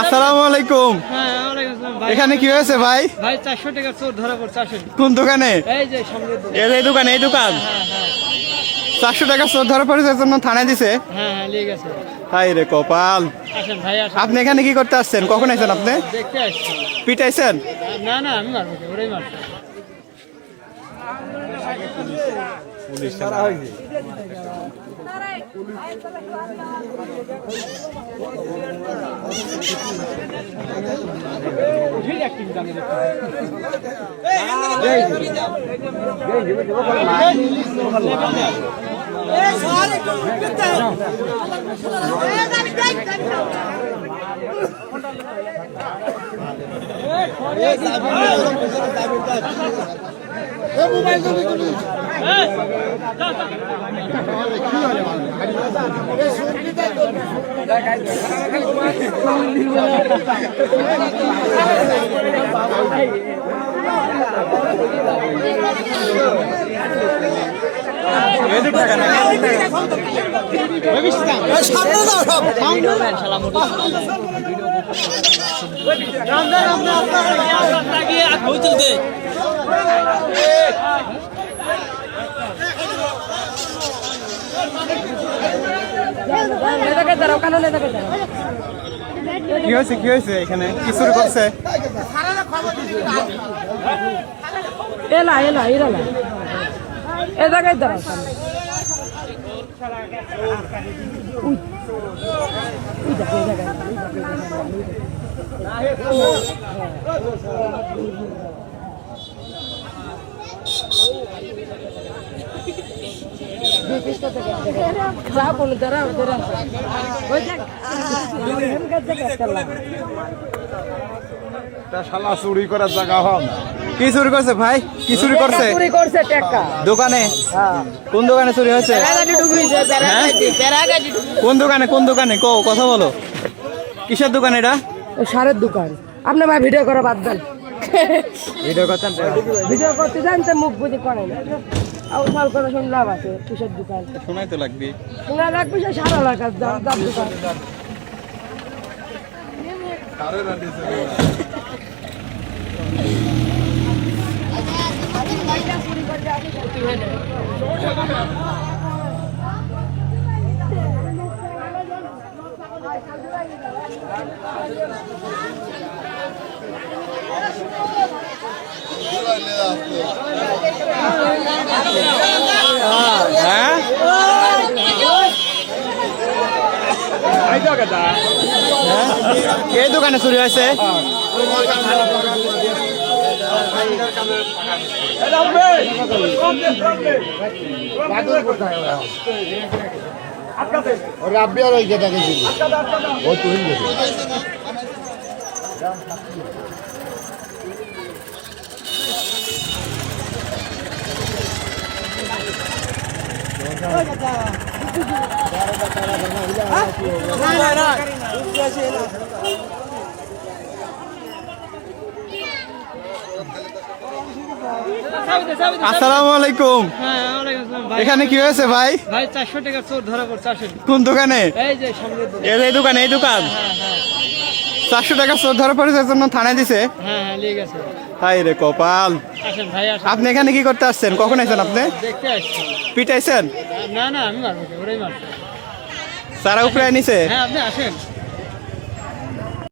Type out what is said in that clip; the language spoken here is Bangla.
আসসালামু আলাইকুম। এখানে কি হয়েছে ভাই? ভাই 400 টাকা চোর ধরা পড়ছে। আসেন। কোন দোকানে? এই যে সামনের দোকান। এই দোকান, এই দোকান। 400 টাকা চোর ধরা পড়েছে, জন্য থানায় দিছে। হ্যাঁ, নিয়ে গেছে। হাই রে কপাল। আসেন ভাই, আসেন। আপনি এখানে কি করতে আসছেন? কখন আইছেন আপনি? দেখতে আসছি। পিটাইছেন? না না, আমি মারবো, ওরাই মারছে। পুলিশ ছাড়া হইছে। কি হয়েছে, কি হয়েছে? এখানে কি শুরু করছে? এলা এলা এরা এ জায়গায় দাঁড়াও। শালা চুরি করার জায়গা হন। কি চুরি করছে ভাই? কি চুরি করছে? চুরি করছে টাকা দোকানে? কোন দোকানে চুরি হয়েছে? কোন দোকানে, কোন দোকানে? কথা বলো। কিসের দোকান এটা? সারের দোকান। আপনি ভাই ভিডিও করা বাদ দেন। ভিডিও করতে জানতে মুখ বুঝে করেন। আউসাল করে শুনে লাভ আছে। কিসের দোকান? শোনাই তো লাগবে। শোনা লাগবে, সে সারা লাগার দাম দোকান। হ্যাঁ, এই দোকানে চুরি হয়েছে। রাব্বি আর ওই গেটাকে ছিল ও তুই গেছে আসসালামু আলাইকুম। এখানে কি হয়েছে ভাই? ভাই 400 টাকা চোর ধরা পড়ছে। আসেন। কোন দোকানে? এই যে সামনের দোকান। এই দোকান, এই দোকান। 400 টাকা চোর ধরা পড়েছে, জন্য থানায় দিছে। হ্যাঁ, নিয়ে গেছে। হাই রে কপাল। আসেন ভাই, আসেন। আপনি এখানে কি করতে আসছেন? কখন আইছেন আপনি? দেখতে আসছি। পিটাইছেন? না না, আমি মারবো, ওরাই মারছে। সারা উপরে নিছে। হ্যাঁ, আপনি আসেন।